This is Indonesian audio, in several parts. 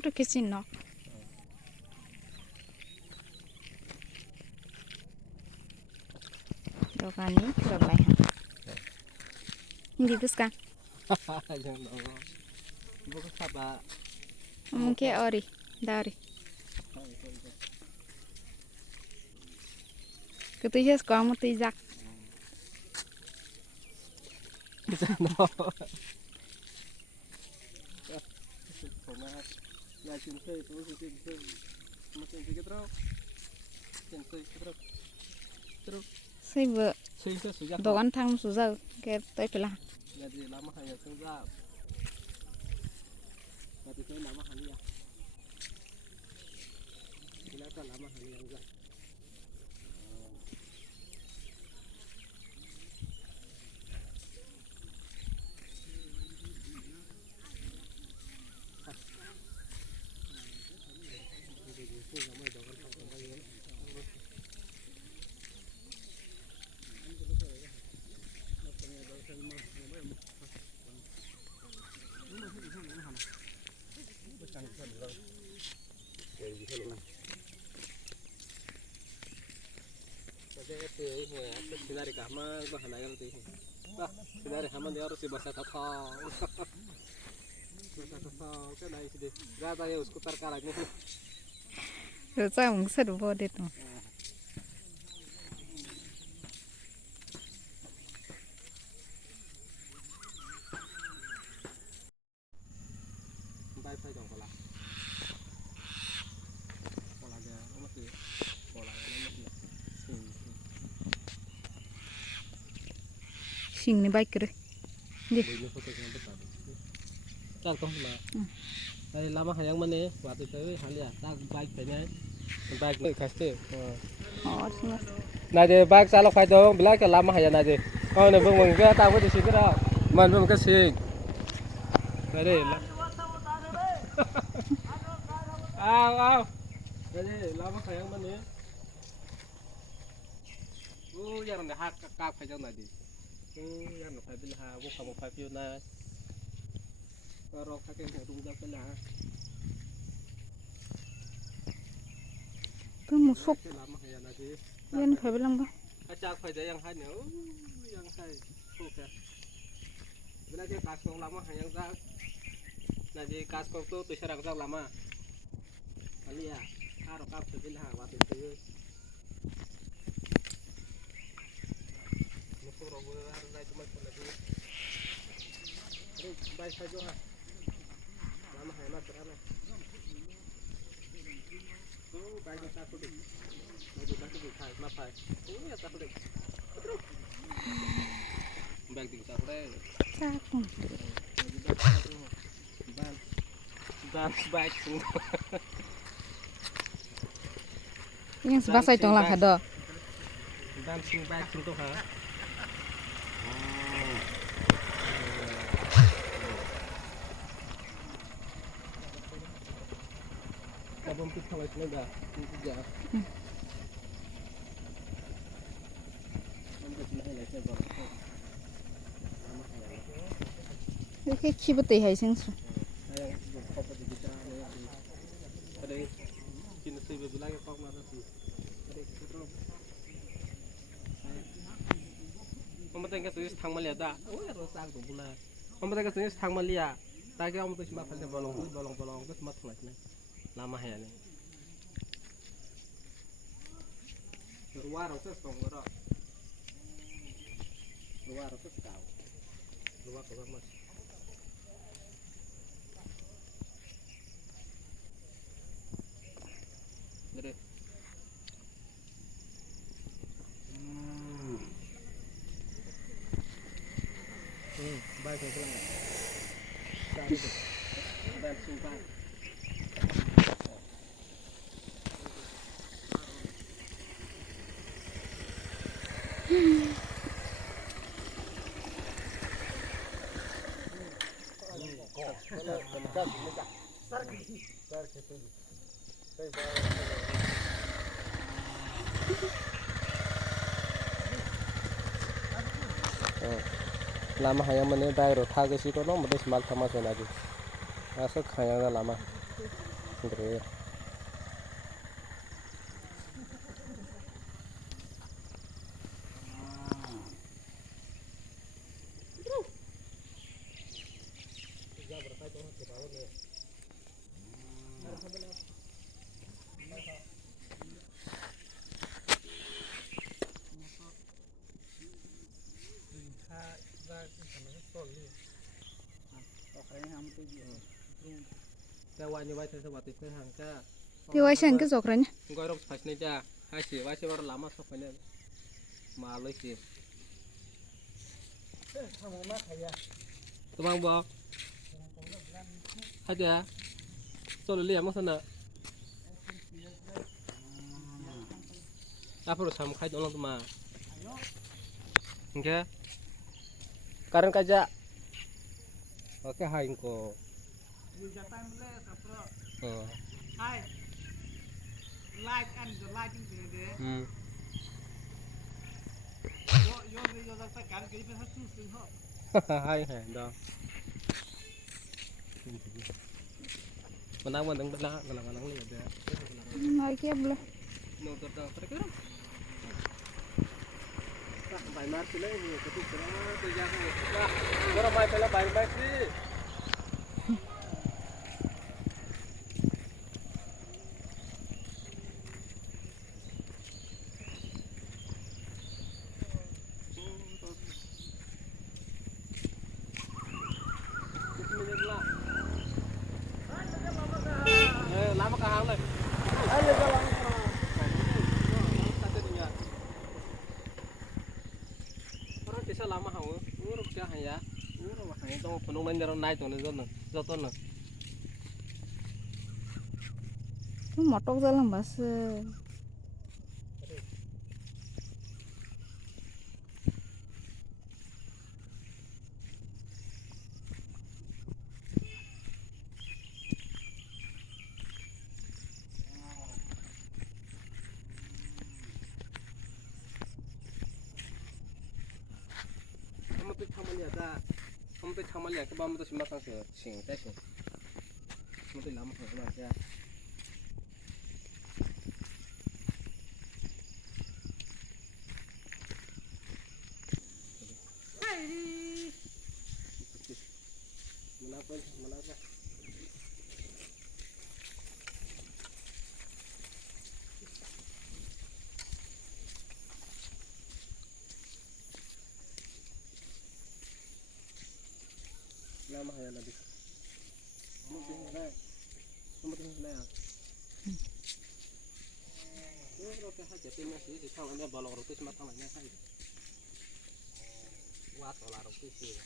이렇게 찐너. 여간이 들어가요. hindi terus kan? Yang dong. Ibu kesapa? Mungkin ori, dari. Ketujuh kamu tijak. Sana. Format. Là chuyển xây, tôi sẽ chuyển xây. Mà chuyển xây cái trâu. Chuyển xây cái trâu. Trâu. Xây vợ. Xây cái số giặc. Đồ ăn thang số giờ. Cái tới phải làm. Là gì làm mà hay là không ra. Và tôi thấy làm mà hay là. Thì là ta làm mà hay là ra. Dari kamar bahan air nanti. Bah, dari kamar dia harus basah total. Basah total kan dari sini. Gak tahu ya skuter karangnya. Rồi sao cũng sẽ đủ vô đi tụ. Entah saya dong pola. Pola dia, mesti pola ini mesti. Xin này bay kìa. Đi. Tak tahu lah. Dari lama hayang mana? Waktu itu halia. Tak baik tanya. Baik ni kasih. Semua. Nade baik salah fai dong. Bila ke lama hayang nade. Oh, ni bung ke tak boleh sih kira. Man bung kasih. Nade. Aw. Nade lama hayang mana? Yang nak hak kak hayang nade. Yang nak fai bila bukan kamu fai pion na. Rok kakek hẹn rung ra cái lá. Tôi một phút. Lên Lên phải làm bao? Chắc phải để yang hai nữa, yang hai phút à. Bây giờ cái cát sông lama yang ra. Là gì cát sông tôi sẽ ra lama. Kali ya, rok cát phải bila waktu itu. Musuh rok boleh ada cuma lagi. Ini baik saja ha. Lama hai nak berapa? Baik tak aku dek. Lagi tak aku khai, ma khai. Ya tak aku dek. Baik dik tak aku dek. Chắc không. Dan baik semua. Nhưng bác say trong lòng hạt đỏ. Dan sing baik untuk ha. Abang kita lagi ni dah, ini dia. Nampak sini lagi ni bang. Cái khi bữa tì hay sinh su. Ayang apa di kita ni? Ada kini sih berbelakang kau mana sih? Ada kita. Kamu tengok sini thang Malaysia dah. Oh ya rosak tu pula. Kamu tengok sini thang Malaysia. Tak kira kamu tu cuma kena bolong tu cuma thang ni. Lama ya ni. Luar tu song orang. Luar tu kau. Luar kau mas. Jadi. Baik tu pulang. Cari tu. Dan sumpah. Lama hayang mana bayar, thang ke sih tu, no, mesti semal thamas mana je. Asal hayang lama. Gede. Wanya wai saya sebab itu hangka. Di wasan ke zokranya. Gorok pas nih ja. Hasil wai baru lama soknya. Malu sih. Tumang bo. Aja. Solo lihat mau sana. Apa harus sama kai dong teman. Oke. Karena kaja. Oke hain ko. Hai, light and the lighting there. Yo tak kan ke pe hasu sing ho. Hai hai đó. Menang menang belah menang lihat ya. Lagi ya belum. Nonton dah terkira. Nah, bayi mar sila ini ketuk kerana kerja ni. Nah, orang bayi pula bayi sih. Lama kahang lagi. Ayo jalan. Orang desa lama hau, urut kah ya? Urut macam itu penuh menjeron naik tu ni zona, zona na. Tuh motok jalan bas. Kamu tu cuma lihat dah. Kamu tu cuma lihat kebam tu cuma kan sing, tak sing. Kamu tu lama hau macam ya. Menapa? Lama ya nanti. Mungkin lah. Ini kalau kita jatuhnya sih, kita hanya balok roti semakannya saja. Wah, olah roti sih.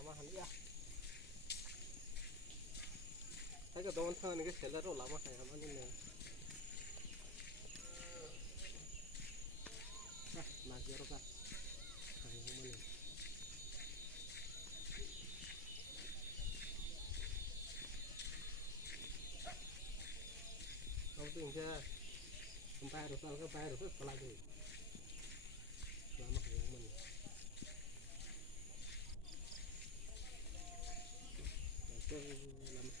Lama ya. Saya ke tahun tahun ini seller lama saya mana ni. Lagi apa? Saya mana? Kamu tu ingat? Sampai harus lagi. Lama saya mana? Lama.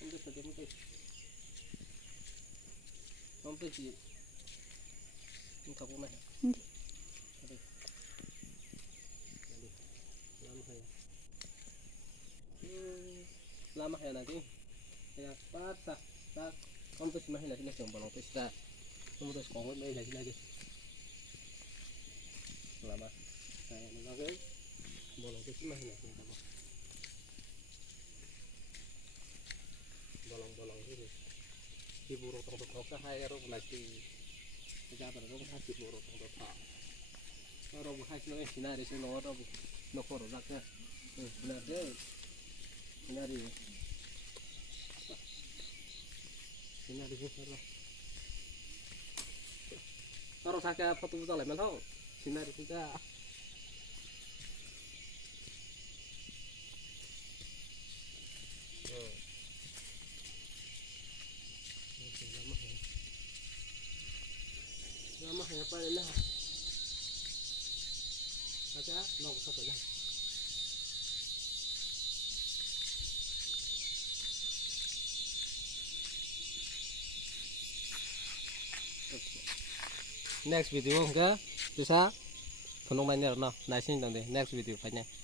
Kamu tu sedih mungkin. Kamu tu sih. Engkau pun mana? Lama ya nanti. Ya patah. Tak. Kamu tu cuma hilang hilang jombalong tu sudah. Kamu tu sekolah ni lagi. Lama. Saya lagi. Bolong tu cuma hilang jombalong. Bolong ini. Si burung tong ka hai ro lagi. Kita berapa hati burung tong tak. Ro bu hai sini sinari sini ro bu. No koro zaknya. Benar deh. Sinari. Sinari sini. Kalau saya foto foto lagi mana? Sinari juga. Lama ya pak lah. Aja nong satu dah. Next video enggak bisa penuh mainnya no. Nice nih next video banyak.